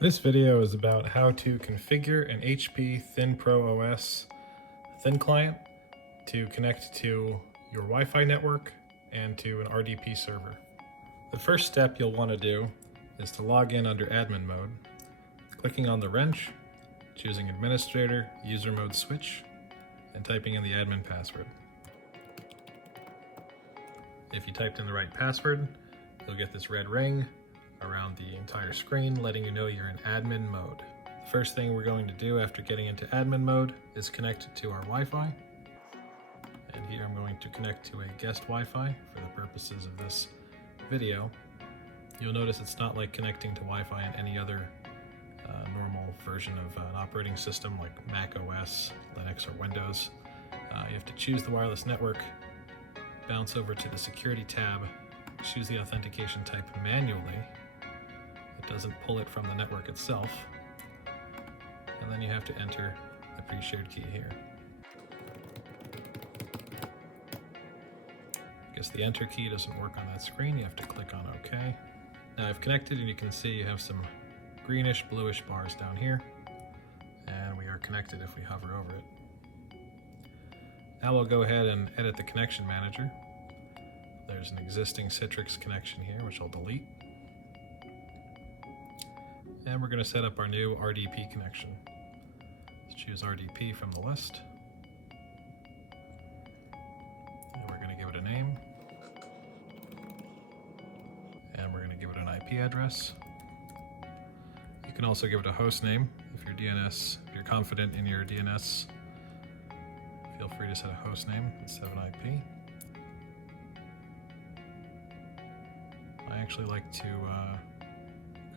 This video is about how to configure an HP ThinPro OS thin client to connect to your Wi-Fi network and to an RDP server. The first step you'll want to do is to log in under admin mode, clicking on the wrench, choosing administrator, user mode switch, and typing in the admin password. If you typed in the right password, you'll get this red ring around the entire screen letting you know you're in admin mode. The first thing we're going to do after getting into admin mode is connect to our Wi-Fi. And here I'm going to connect to a guest Wi-Fi for the purposes of this video. You'll notice it's not like connecting to Wi-Fi in any other normal version of an operating system like Mac OS, Linux, or Windows. You have to choose the wireless network, bounce over to the security tab, choose the authentication type manually. It doesn't pull it from the network itself. And then you have to enter the pre-shared key here. I guess the enter key doesn't work on that screen. You have to click on OK. Now I've connected and you can see you have some greenish bluish bars down here. And we are connected if we hover over it. Now we'll go ahead and edit the connection manager. There's an existing Citrix connection here, which I'll delete. And we're going to set up our new RDP connection. Let's choose RDP from the list. And we're going to give it a name. And we're going to give it an IP address. You can also give it a host name if you're confident in your DNS. Feel free to set a host name instead of an IP. I actually like to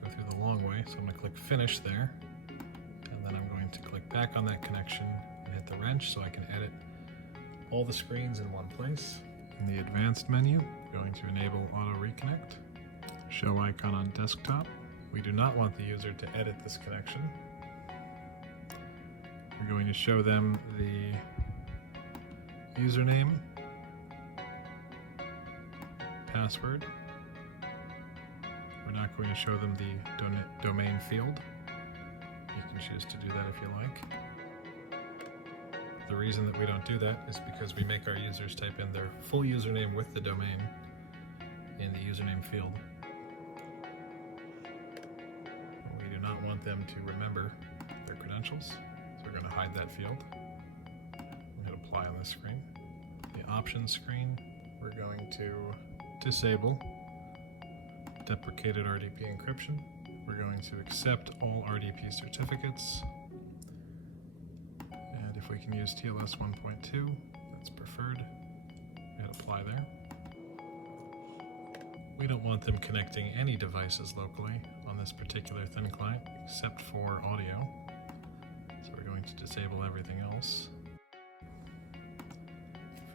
go through the long way, so I'm going to click finish there, and then I'm going to click back on that connection and hit the wrench so I can edit all the screens in one place. In the advanced menu, I'm going to enable auto reconnect, show icon on desktop. We do not want the user to edit this connection. We're going to show them the username, password. We're not going to show them the domain field. You can choose to do that if you like. The reason that we don't do that is because we make our users type in their full username with the domain in the username field. We do not want them to remember their credentials, so we're going to hide that field. Hit apply on this screen. The options screen, we're going to disable deprecated RDP encryption. We're going to accept all RDP certificates. And if we can use TLS 1.2, that's preferred. Hit apply there. We don't want them connecting any devices locally on this particular thin client except for audio. So we're going to disable everything else.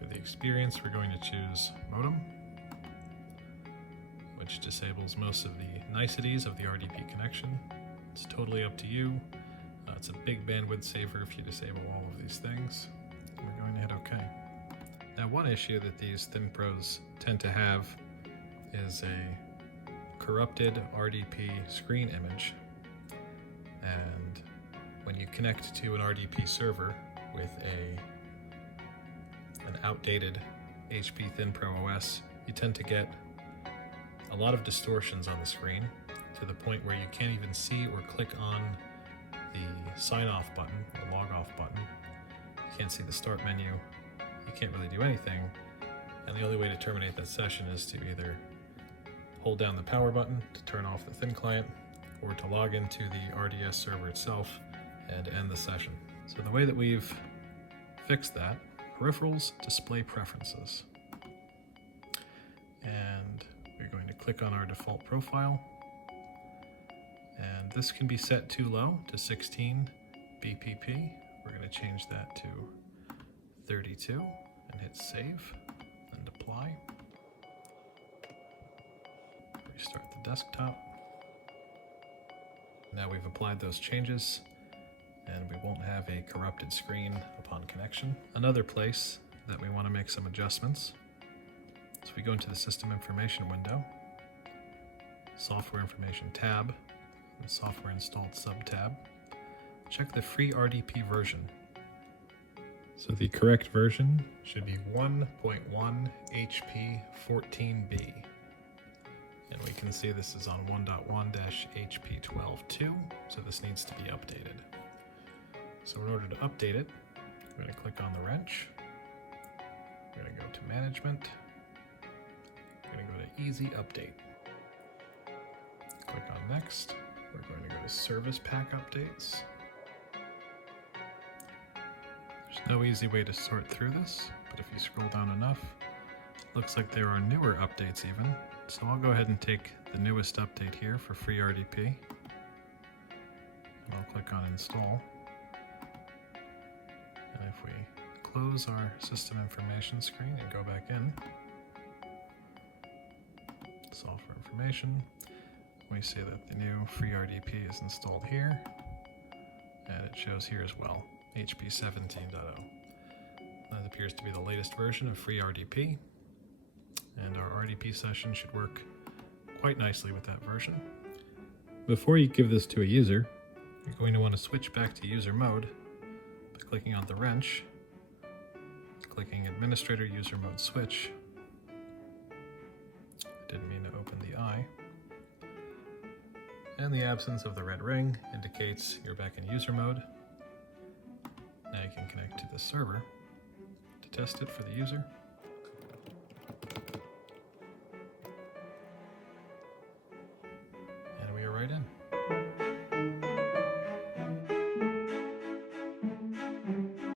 For the experience, we're going to choose modem, which disables most of the niceties of the RDP connection. It's totally up to you. It's a big bandwidth saver if you disable all of these things. And we're going to hit OK. Now, one issue that these ThinPros tend to have is a corrupted RDP screen image. And when you connect to an RDP server with an outdated HP ThinPro OS, you tend to get a lot of distortions on the screen to the point where you can't even see or click on the sign off button, the log off button. You can't see the start menu. You can't really do anything. And the only way to terminate that session is to either hold down the power button to turn off the thin client or to log into the RDS server itself and end the session. So the way that we've fixed that, peripherals, display preferences. And we're going to click on our default profile, and this can be set too low to 16 BPP. We're going to change that to 32 and hit save and apply. Restart the desktop. Now we've applied those changes and we won't have a corrupted screen upon connection. Another place that we want to make some adjustments. So we go into the System Information window, Software Information tab, in the Software Installed sub-tab, check the free RDP version. So the correct version should be 1.1 HP 14B. And we can see this is on 1.1-HP 12.2, so this needs to be updated. So in order to update it, we're going to click on the wrench. We're going to go to Management. We're going to go to Easy Update. Click on Next. We're going to go to Service Pack Updates. There's no easy way to sort through this, but if you scroll down enough, looks like there are newer updates even. So I'll go ahead and take the newest update here for free RDP. And I'll click on Install. And if we close our system information screen and go back in, software information, we see that the new free RDP is installed here, and it shows here as well, HP 17.0. That appears to be the latest version of free RDP, and our RDP session should work quite nicely with that version. Before you give this to a user, you're going to want to switch back to user mode by clicking on the wrench, clicking Administrator User Mode Switch. I didn't mean to open the eye. And the absence of the red ring indicates you're back in user mode. Now you can connect to the server to test it for the user.